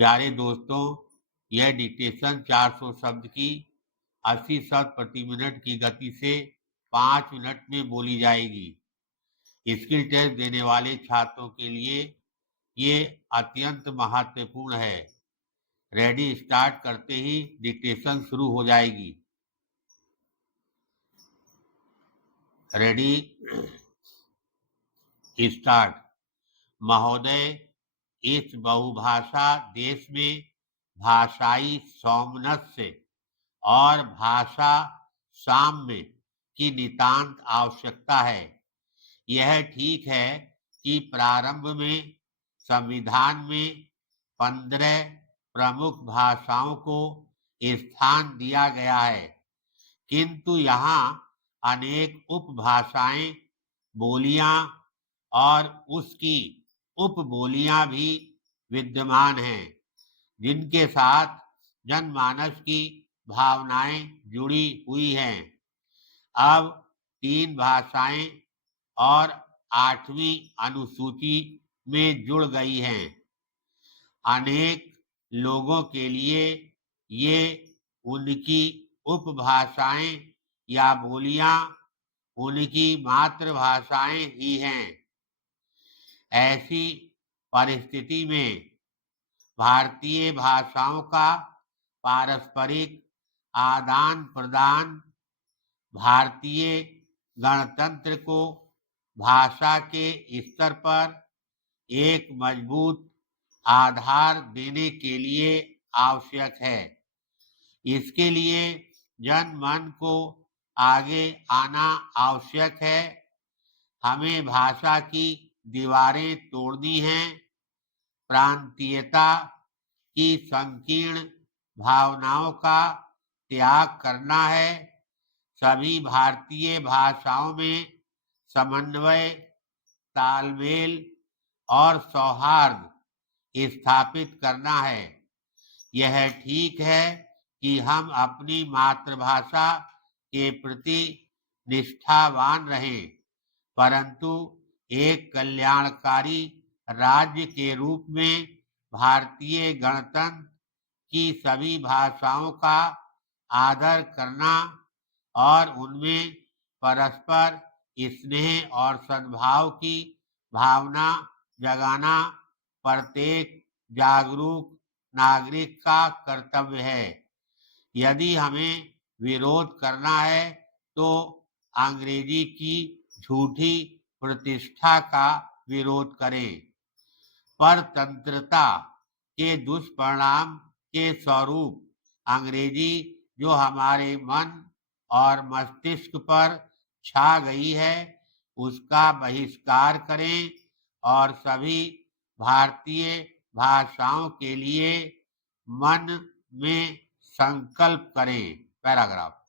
प्यारे दोस्तों, यह डिक्टेशन 400 शब्द की 80 शब्द प्रति मिनट की गति से 5 मिनट में बोली जाएगी। स्किल टेस्ट देने वाले छात्रों के लिए ये अत्यंत महत्वपूर्ण है। रेडी, स्टार्ट करते ही डिक्टेशन शुरू हो जाएगी। Ready, start. महोदय, इस बहुभाषा देश में भाषाई सौमनस्य और भाषा साम्य की नितांत आवश्यकता है। यह ठीक है कि प्रारंभ में संविधान में 15 प्रमुख भाषाओं को स्थान दिया गया है, किंतु यहाँ अनेक उपभाषाएं, बोलियां और उसकी उपबोलियां भी विद्यमान हैं, जिनके साथ जनमानस की भावनाएं जुड़ी हुई हैं। अब 3 भाषाएं और 8वीं अनुसूची में जुड़ गई हैं। अनेक लोगों के लिए ये उनकी उपभाषाएं या बोलियां उनकी मातृभाषाएं ही हैं। ऐसी परिस्थिति में भारतीय भाषाओं का पारस्परिक आदान प्रदान भारतीय गणतंत्र को भाषा के स्तर पर एक मजबूत आधार देने के लिए आवश्यक है। इसके लिए जन मन को आगे आना आवश्यक है। हमें भाषा की दीवारें तोड़नी हैं, प्रांतीयता की संकीर्ण भावनाओं का त्याग करना है, सभी भारतीय भाषाओं में समन्वय, तालमेल और सौहार्द स्थापित करना है। यह ठीक है कि हम अपनी मातृभाषा के प्रति निष्ठावान रहें, परंतु एक कल्याणकारी राज्य के रूप में भारतीय गणतंत्र की सभी भाषाओं का आदर करना और उनमें परस्पर स्नेह और सद्भाव की भावना जगाना प्रत्येक जागरूक नागरिक का कर्तव्य है। यदि हमें विरोध करना है तो अंग्रेजी की झूठी प्रतिष्ठा का विरोध करें। परतंत्रता के दुष्परिणाम के स्वरूप अंग्रेजी जो हमारे मन और मस्तिष्क पर छा गई है, उसका बहिष्कार करें और सभी भारतीय भाषाओं के लिए मन में संकल्प करें। पैराग्राफ।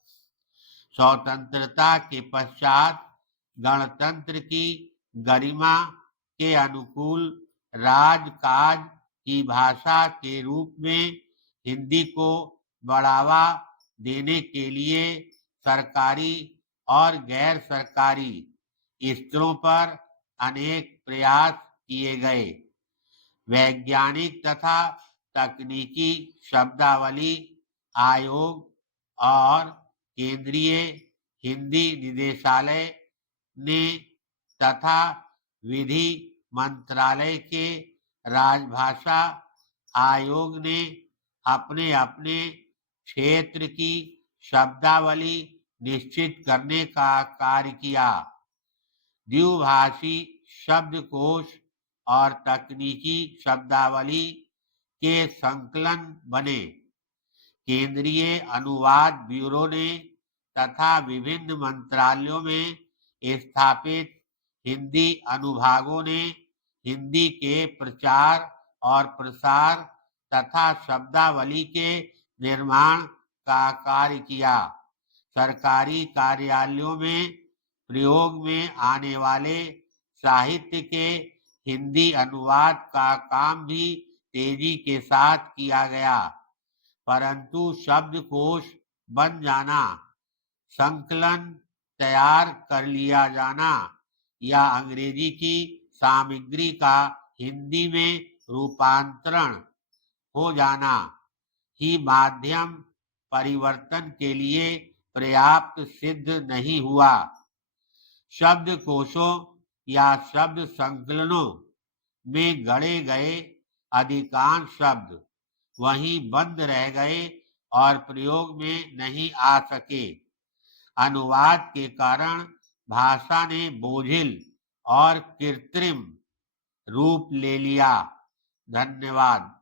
स्वतंत्रता के पश्चात गणतंत्र की गरिमा के अनुकूल राजकाज की भाषा के रूप में हिंदी को बढ़ावा देने के लिए सरकारी और गैर सरकारी स्तरों पर अनेक प्रयास किए गए। वैज्ञानिक तथा तकनीकी शब्दावली आयोग और केंद्रीय हिंदी निदेशालय ने तथा विधि मंत्रालय के राजभाषा आयोग ने अपने अपने क्षेत्र की शब्दावली निश्चित करने का कार्य किया। द्विभाषी शब्दकोश और तकनीकी शब्दावली के संकलन बने। केंद्रीय अनुवाद ब्यूरो ने तथा विभिन्न मंत्रालयों में स्थापित हिंदी अनुभागों ने हिंदी के प्रचार और प्रसार तथा शब्दावली के निर्माण का कार्य किया। सरकारी कार्यालयों में प्रयोग में आने वाले साहित्य के हिंदी अनुवाद का काम भी तेजी के साथ किया गया, परंतु शब्दकोश बन जाना, संकलन तैयार कर लिया जाना या अंग्रेजी की सामग्री का हिंदी में रूपांतरण हो जाना ही माध्यम परिवर्तन के लिए पर्याप्त सिद्ध नहीं हुआ। शब्दकोशों या शब्द संकलनों में गढ़े गए अधिकांश शब्द वहीं बंद रह गए और प्रयोग में नहीं आ सके। अनुवाद के कारण भाषा ने बोझिल और कृत्रिम रूप ले लिया। धन्यवाद।